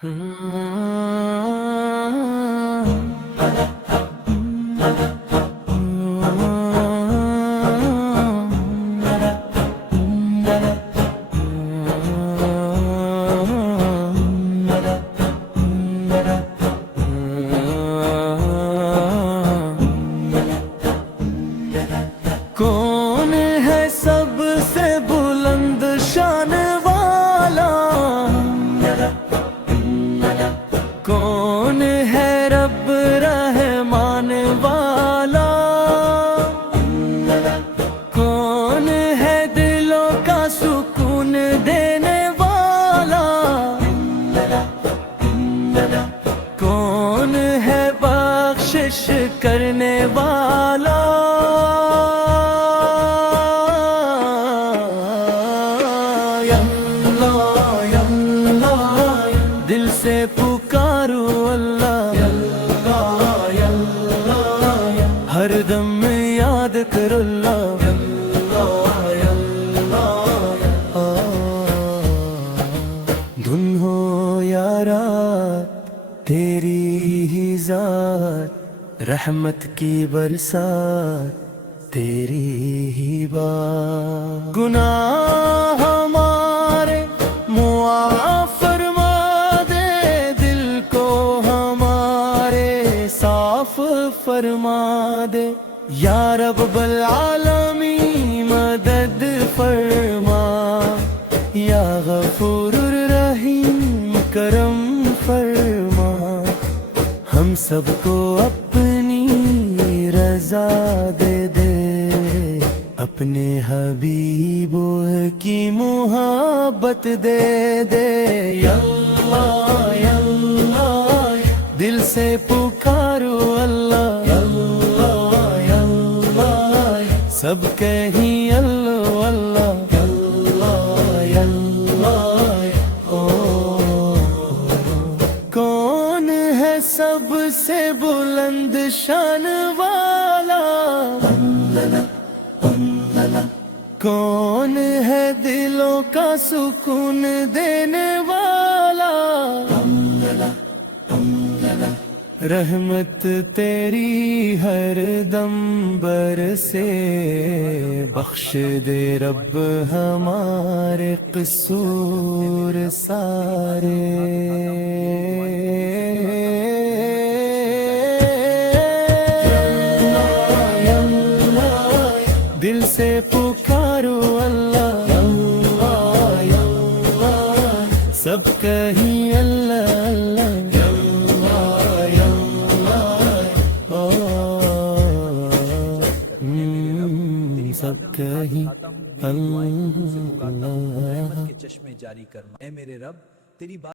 کون ہے سب سے بلند شان والا، کون ہے رب رحمان والا، کون ہے دلوں کا سکون دینے والا، کون ہے بخشش کرنے والا، دل سے پکارو اللہ، ہر دم یاد کرو اللہ، دن ہو یا رات تیری ہی ذات، رحمت کی برسات تیری ہی بات، گناہ ہمارے معاف فرما دے، دل کو ہمارے صاف فرما دے، یا رب العالمین مدد فرما، یا غفور الرحیم کرم فرما، ہم سب کو اپنی رضا دے دے، اپنے حبیب کی محبت دے دے، یا اللہ یا اللہ، دل سے پکارو اللہ، یا اللہ یا اللہ، سب کہیں اللہ اللہ، یا اللہ یا اللہ، کون ہے سب سے بلند شان والا، کون ہے دلوں کا سکون دینے والا، رحمت تیری ہر دم برسے، بخش دے رب ہمارے قصور سارے، دل سے پکارو اللہ، سب کہیں اللہ اللہ، سب کہیں اللہ، کے چشمے جاری کرنا، اے میرے رب تیری